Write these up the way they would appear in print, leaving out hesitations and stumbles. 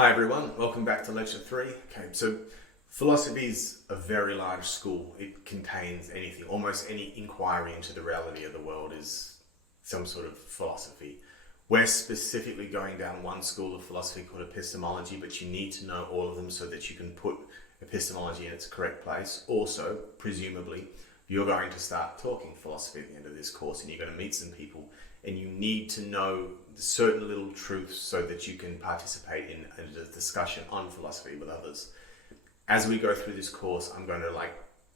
Hi everyone, welcome back to lecture 3. Okay, so philosophy is a very large school. It contains anything, almost any inquiry into the reality of the world is some sort of philosophy. We're specifically going down one school of philosophy called epistemology, but you need to know all of them so that you can put epistemology in its correct place. Also, presumably, you're going to start talking philosophy at the end of this course and you're going to meet some people and you need to know certain little truths so that you can participate in a discussion on philosophy with others. As we go through this course, I'm going to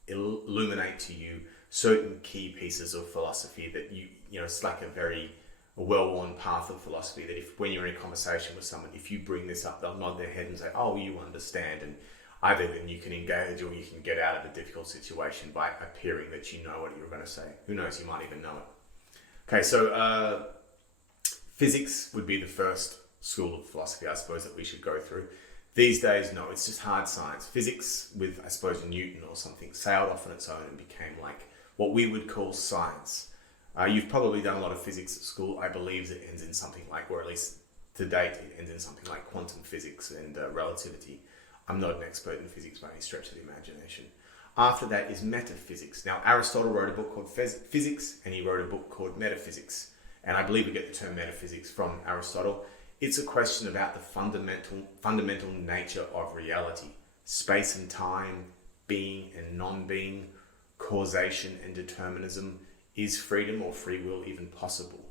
illuminate to you certain key pieces of philosophy that it's like a well-worn path of philosophy that when you're in a conversation with someone, if you bring this up, they'll nod their head and say, oh, you understand. And either then you can engage or you can get out of a difficult situation by appearing that you know what you're going to say. Who knows, you might even know it. Okay, so physics would be the first school of philosophy, I suppose, that we should go through. These days, no, it's just hard science. Physics with, I suppose, Newton or something, sailed off on its own and became like what we would call science. You've probably done a lot of physics at school. I believe it ends in something like, or at least to date, it ends in something like quantum physics and relativity. I'm not an expert in physics by any stretch of the imagination. After that is metaphysics. Now, Aristotle wrote a book called Physics, and he wrote a book called Metaphysics. And I believe we get the term metaphysics from Aristotle. It's a question about the fundamental nature of reality. Space and time, being and non-being, causation and determinism. Is freedom or free will even possible?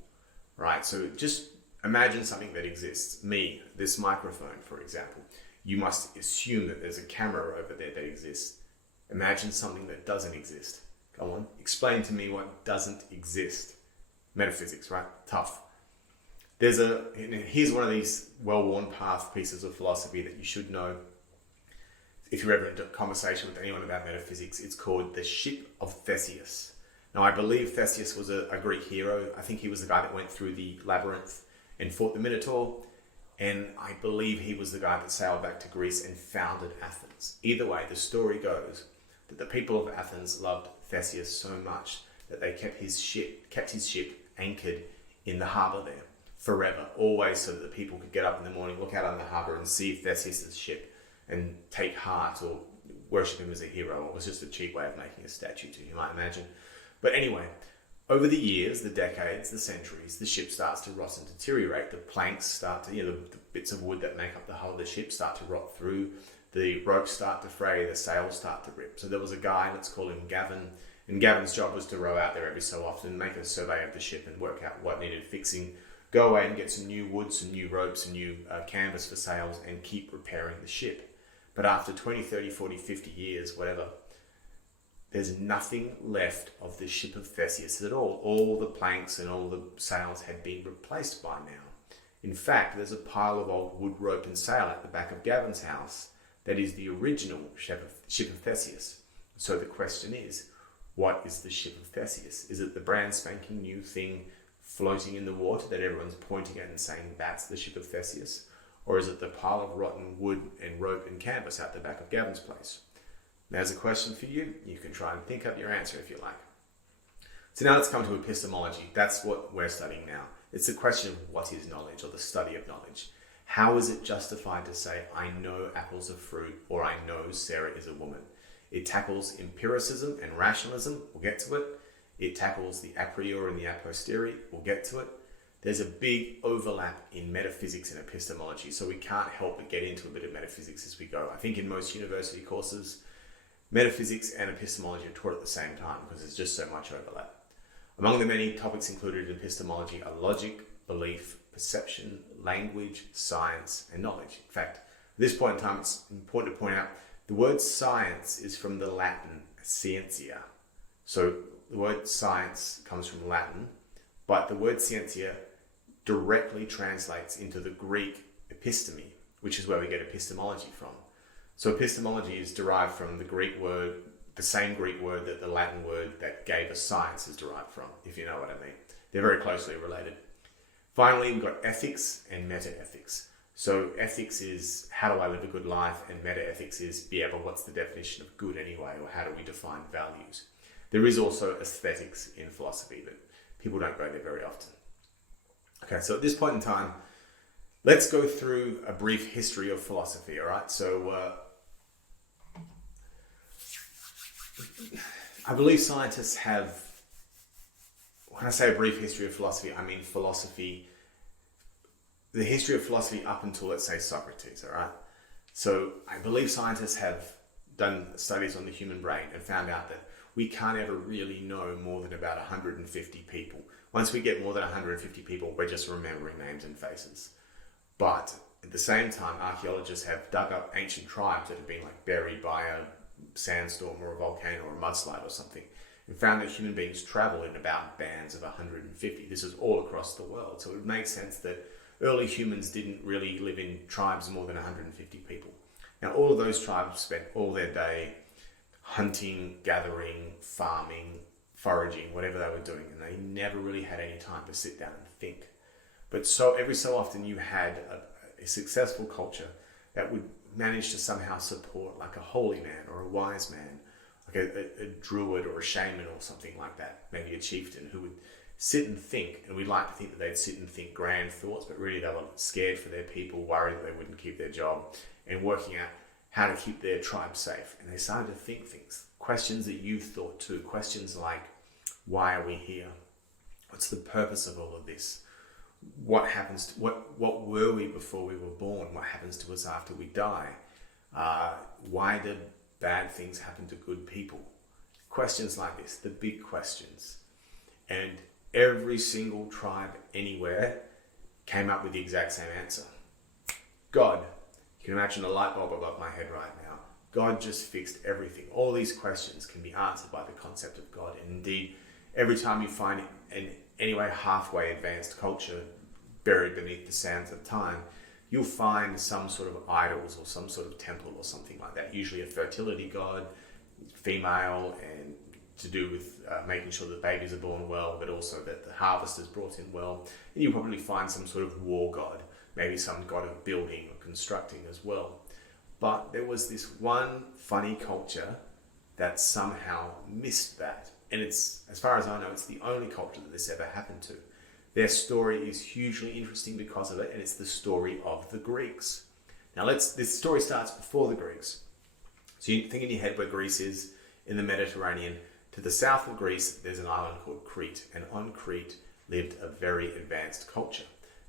Right? So just imagine something that exists. Me, this microphone, for example. You must assume that there's a camera over there that exists. Imagine something that doesn't exist. Go on, explain to me what doesn't exist. Metaphysics, right? Tough. Here's one of these well-worn path pieces of philosophy that you should know. If you're ever in a conversation with anyone about metaphysics, it's called the Ship of Theseus. Now, I believe Theseus was a Greek hero. I think he was the guy that went through the labyrinth and fought the Minotaur. And I believe he was the guy that sailed back to Greece and founded Athens. Either way, the story goes that the people of Athens loved Theseus so much that they kept his ship anchored in the harbour there forever, always, so that the people could get up in the morning, look out on the harbour and see Theseus' ship and take heart or worship him as a hero. It was just a cheap way of making a statue to him, you might imagine. But anyway, over the years, the decades, the centuries, the ship starts to rot and deteriorate. The planks start to, the bits of wood that make up the hull of the ship start to rot through. The ropes start to fray, the sails start to rip. So there was a guy, let's call him Gavin, and Gavin's job was to row out there every so often, make a survey of the ship and work out what needed fixing, go away and get some new wood, some new ropes, some new canvas for sails, and keep repairing the ship. But after 20, 30, 40, 50 years, whatever, there's nothing left of the Ship of Theseus at all. All the planks and all the sails had been replaced by now. In fact, there's a pile of old wood, rope and sail at the back of Gavin's house that is the original Ship of Theseus. So the question is, what is the Ship of Theseus? Is it the brand spanking new thing floating in the water that everyone's pointing at and saying that's the Ship of Theseus? Or is it the pile of rotten wood and rope and canvas out the back of Gavin's place? There's a question for you. You can try and think up your answer if you like. So now let's come to epistemology. That's what we're studying now. It's the question of what is knowledge, or the study of knowledge. How is it justified to say, I know apples are fruit, or I know Sarah is a woman? It tackles empiricism and rationalism. We'll get to it. It tackles the a priori and the a posteriori. We'll get to it. There's a big overlap in metaphysics and epistemology, so we can't help but get into a bit of metaphysics as we go. I think in most university courses, metaphysics and epistemology are taught at the same time because there's just so much overlap. Among the many topics included in epistemology are logic, belief, perception, language, science, and knowledge. In fact, at this point in time, it's important to point out the word science is from the Latin scientia. So the word science comes from Latin, but the word scientia directly translates into the Greek episteme, which is where we get epistemology from. So epistemology is derived from the Greek word, the same Greek word that the Latin word that gave us science is derived from, if you know what I mean. They're very closely related. Finally, we've got ethics and metaethics. So ethics is how do I live a good life, and metaethics is, but what's the definition of good anyway, or how do we define values? There is also aesthetics in philosophy, but people don't go there very often. Okay, so at this point in time, let's go through a brief history of philosophy, all right? So I believe scientists have, when I say a brief history of philosophy, I mean philosophy, the history of philosophy up until, let's say, Socrates, all right? So I believe scientists have done studies on the human brain and found out that we can't ever really know more than about 150 people. Once we get more than 150 people, we're just remembering names and faces. But at the same time, archaeologists have dug up ancient tribes that have been like buried by a sandstorm or a volcano or a mudslide or something, and found that human beings travel in about bands of 150. This is all across the world. So it would make sense that early humans didn't really live in tribes of more than 150 people. Now, all of those tribes spent all their day hunting, gathering, farming, foraging, whatever they were doing, and they never really had any time to sit down and think. But every so often you had a successful culture that would manage to somehow support like a holy man or a wise man, like a druid or a shaman or something like that, maybe a chieftain who would sit and think. And we'd like to think that they'd sit and think grand thoughts, but really they were scared for their people, worried that they wouldn't keep their job, and working out how to keep their tribe safe. And they started to think things, questions that you've thought too, questions like, why are we here? What's the purpose of all of this? What happens to, what were we before we were born? What happens to us after we die? Why do bad things happen to good people? Questions like this, the big questions. And every single tribe anywhere came up with the exact same answer. God. You can imagine a light bulb above my head right now. God just fixed everything. All these questions can be answered by the concept of God. And indeed, every time you find an anyway halfway advanced culture buried beneath the sands of time, you'll find some sort of idols or some sort of temple or something like that. Usually a fertility god, female, and to do with making sure that babies are born well, but also that the harvest is brought in well. And you'll probably find some sort of war god, maybe some god of building or constructing as well. But there was this one funny culture that somehow missed that. And it's, as far as I know, it's the only culture that this ever happened to. Their story is hugely interesting because of it, and it's the story of the Greeks. Now this story starts before the Greeks. So you think in your head where Greece is in the Mediterranean. To the south of Greece, there's an island called Crete, and on Crete lived a very advanced culture.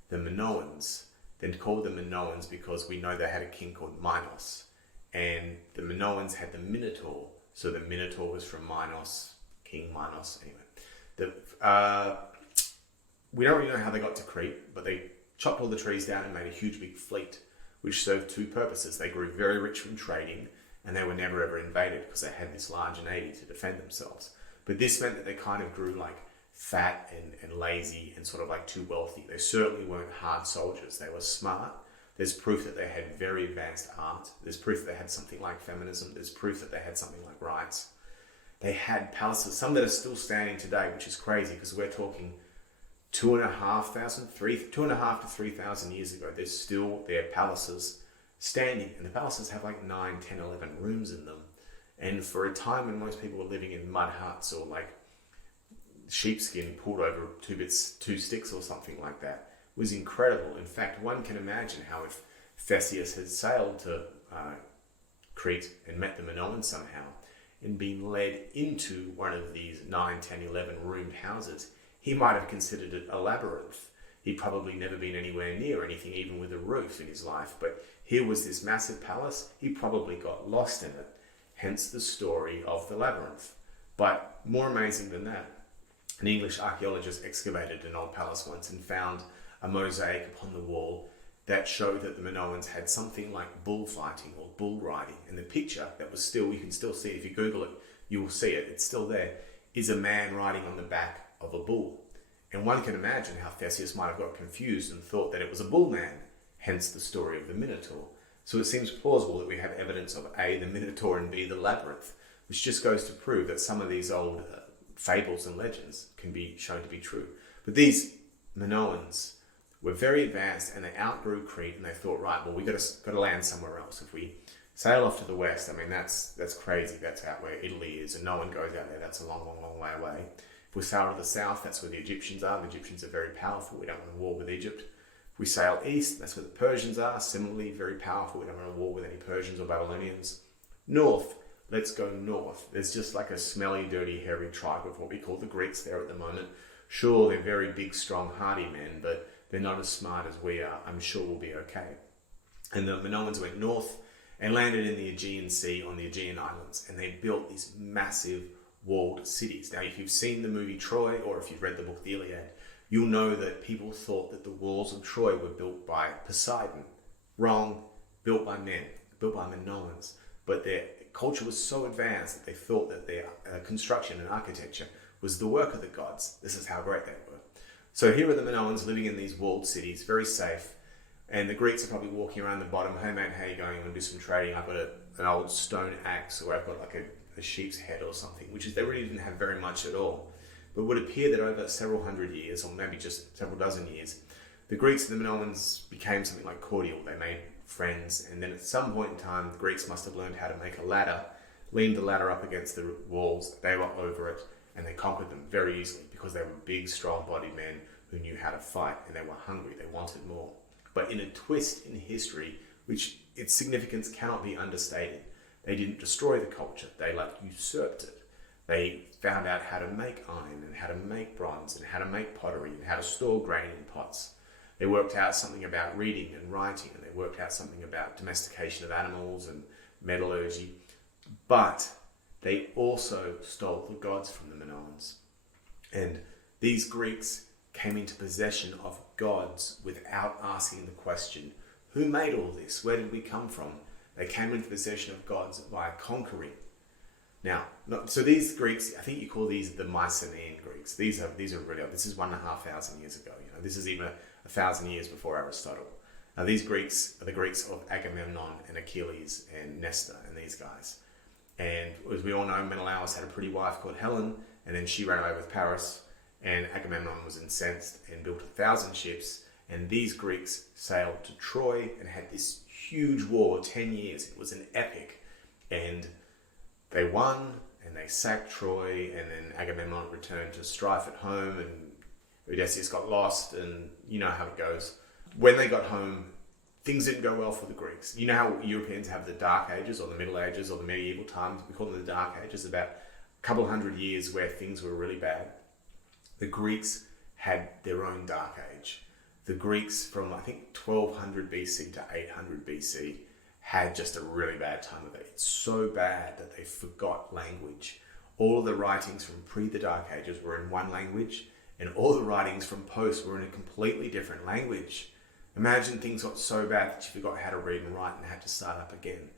The Minoans. They're called the Minoans because we know they had a king called Minos, and the Minoans had the Minotaur. So the Minotaur was from Minos, King Minos. Anyway, we don't really know how they got to Crete, but they chopped all the trees down and made a huge big fleet, which served two purposes. They grew very rich from trading, and they were never ever invaded because they had this large navy to defend themselves. But this meant that they kind of grew like fat and lazy and sort of like too wealthy. They certainly weren't hard soldiers. They were smart. There's proof that they had very advanced art. There's proof that they had something like feminism. There's proof that they had something like rights. They had palaces, some that are still standing today, which is crazy because we're talking 2,500 to 3,000 years ago. There's still their palaces standing, and the palaces have like 9, 10, 11 rooms in them. And for a time when most people were living in mud huts or like sheepskin pulled over two sticks or something like that, was incredible. In fact, one can imagine how if Theseus had sailed to Crete and met the Minoans somehow and been led into one of these 9, 10, 11 roomed houses, he might have considered it a labyrinth. He'd probably never been anywhere near anything, even with a roof in his life. But here was this massive palace. He probably got lost in it. Hence the story of the labyrinth. But more amazing than that, an English archaeologist excavated an old palace once and found a mosaic upon the wall that showed that the Minoans had something like bullfighting or bull riding. And the picture that was still, you can still see it. If you Google it, you will see it. It's still there. Is a man riding on the back of a bull. And one can imagine how Theseus might have got confused and thought that it was a bull man, hence the story of the Minotaur. So it seems plausible that we have evidence of A, the Minotaur, and B, the labyrinth, which just goes to prove that some of these old fables and legends can be shown to be true. But these Minoans were very advanced and they outgrew Crete, and they thought, right, well, we got to land somewhere else. If we sail off to the west, I mean, that's crazy. That's out where Italy is, and no one goes out there. That's a long, long, long way away. If we sail to the south, that's where the Egyptians are. The Egyptians are very powerful. We don't want to war with Egypt. We sail east, that's where the Persians are, similarly very powerful. We don't want to war with any Persians or Babylonians. North, let's go north. There's just like a smelly, dirty, hairy tribe of what we call the Greeks there at the moment. Sure, they're very big, strong, hardy men, but they're not as smart as we are. I'm sure we'll be okay. And the Minoans went north and landed in the Aegean Sea on the Aegean Islands, and they built these massive walled cities. Now, if you've seen the movie Troy, or if you've read the book The Iliad, you'll know that people thought that the walls of Troy were built by Poseidon. Wrong, built by men, built by Minoans. But their culture was so advanced that they thought that their construction and architecture was the work of the gods. This is how great they were. So here are the Minoans living in these walled cities, very safe. And the Greeks are probably walking around the bottom. Hey mate, how you going? I'm going to do some trading. I've got an old stone axe, or I've got like a sheep's head or something, which is they really didn't have very much at all. But it would appear that over several hundred years, or maybe just several dozen years, the Greeks and the Minoans became something like cordial. They made friends, and then at some point in time, the Greeks must have learned how to make a ladder, leaned the ladder up against the walls, they were over it, and they conquered them very easily because they were big, strong-bodied men who knew how to fight, and they were hungry, they wanted more. But in a twist in history, which its significance cannot be understated, they didn't destroy the culture, they usurped it. They found out how to make iron and how to make bronze and how to make pottery and how to store grain in pots. They worked out something about reading and writing, and they worked out something about domestication of animals and metallurgy. But they also stole the gods from the Minoans. And these Greeks came into possession of gods without asking the question, who made all this? Where did we come from? They came into possession of gods via conquering. Now, so these Greeks, I think you call these the Mycenaean Greeks. These are really old. This is 1,500 years ago. This is even 1,000 years before Aristotle. Now, these Greeks are the Greeks of Agamemnon and Achilles and Nestor and these guys. And as we all know, Menelaus had a pretty wife called Helen, and then she ran away with Paris, and Agamemnon was incensed and built 1,000 ships, and these Greeks sailed to Troy and had this huge war, 10 years. It was an epic, and they won, and they sacked Troy, and then Agamemnon returned to strife at home, and Odysseus got lost, and you know how it goes. When they got home, things didn't go well for the Greeks. You know how Europeans have the Dark Ages, or the Middle Ages, or the medieval times? We call them the Dark Ages, about a couple hundred years where things were really bad. The Greeks had their own Dark Age. The Greeks from, I think, 1200 BC to 800 BC had just a really bad time of it. It's so bad that they forgot language. All of the writings from pre the Dark Ages were in one language, and all the writings from post were in a completely different language. Imagine things got so bad that you forgot how to read and write and had to start up again.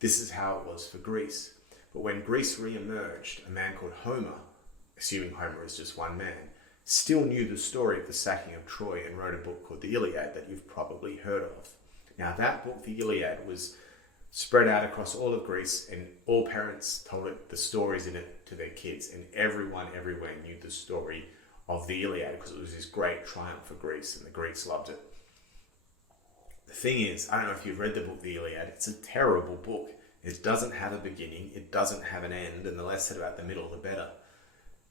This is how it was for Greece. But when Greece re-emerged, a man called Homer, assuming Homer is just one man, still knew the story of the sacking of Troy and wrote a book called the Iliad that you've probably heard of. Now that book, the Iliad, was spread out across all of Greece, and all parents told the stories in it to their kids, and everyone everywhere knew the story of the Iliad because it was this great triumph for Greece, and the Greeks loved it. The thing is, I don't know if you've read the book The Iliad, it's a terrible book. It doesn't have a beginning, it doesn't have an end, and the less said about the middle, the better.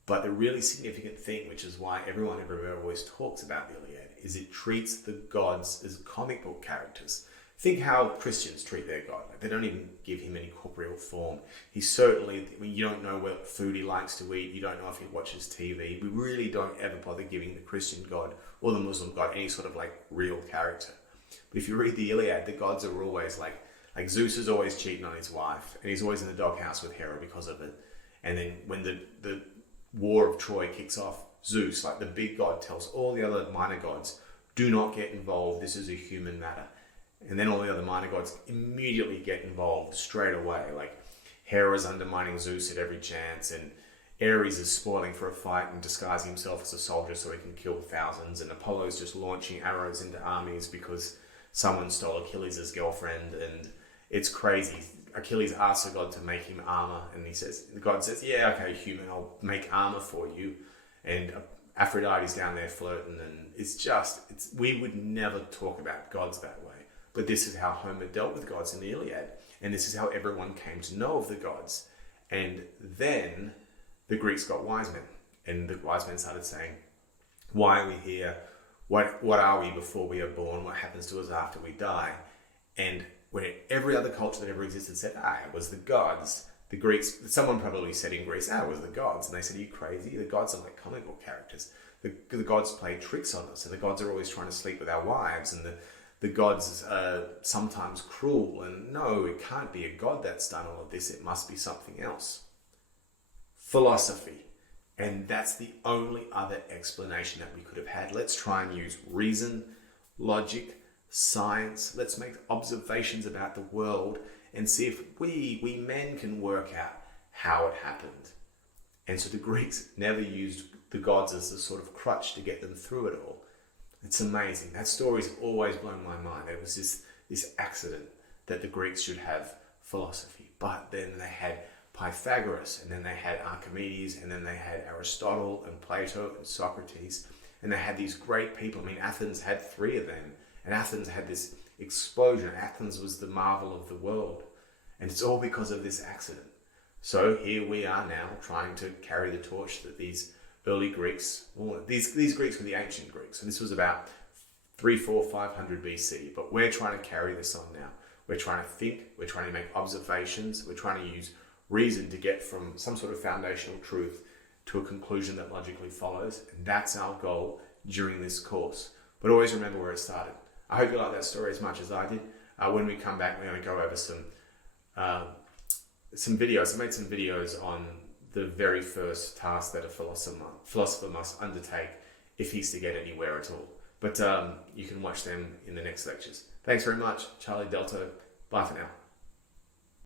But the really significant thing, which is why everyone everywhere always talks about the Iliad, is it treats the gods as comic book characters. Think how Christians treat their God. They don't even give him any corporeal form. He's certainly, you don't know what food he likes to eat. You don't know if he watches TV. We really don't ever bother giving the Christian God or the Muslim God any sort of real character. But if you read the Iliad, the gods are always like Zeus is always cheating on his wife, and he's always in the doghouse with Hera because of it. And then when the war of Troy kicks off, Zeus, the big god, tells all the other minor gods, do not get involved, this is a human matter. And then all the other minor gods immediately get involved straight away. Hera's undermining Zeus at every chance, and Ares is spoiling for a fight and disguising himself as a soldier so he can kill thousands, and Apollo's just launching arrows into armies because someone stole Achilles' girlfriend, and it's crazy. Achilles asks the god to make him armor, and the god says, yeah, okay, human, I'll make armor for you. And Aphrodite's down there flirting, and we would never talk about gods that way. But this is how Homer dealt with gods in the Iliad, and this is how everyone came to know of the gods. And then the Greeks got wise men, and the wise men started saying, why are we here? What are we before we are born? What happens to us after we die? And where every other culture that ever existed said, it was the gods. The Greeks, someone probably said in Greece, it was the gods. And they said, are you crazy? The gods are like comic book characters. The gods play tricks on us, and the gods are always trying to sleep with our wives, and the gods are sometimes cruel. And no, it can't be a god that's done all of this. It must be something else. Philosophy. And that's the only other explanation that we could have had. Let's try and use reason, logic, science. Let's make observations about the world and see if we men can work out how it happened. And so the Greeks never used the gods as a sort of crutch to get them through it all. It's amazing. That story's always blown my mind. It was this accident that the Greeks should have philosophy. But then they had Pythagoras, and then they had Archimedes, and then they had Aristotle and Plato and Socrates, and they had these great people. I mean, Athens had 3 of them, and Athens had this explosion. Athens was the marvel of the world, and it's all because of this accident. So here we are now trying to carry the torch that these early Greeks, these Greeks were the ancient Greeks, and this was about 3, 4, 500 BC, but we're trying to carry this on now. We're trying to think, we're trying to make observations, we're trying to use reason to get from some sort of foundational truth to a conclusion that logically follows, and that's our goal during this course. But always remember where it started. I hope you like that story as much as I did. When we come back, we're going to go over some videos. I made some videos on the very first task that a philosopher must undertake if he's to get anywhere at all. But you can watch them in the next lectures. Thanks very much. Charlie Delta. Bye for now.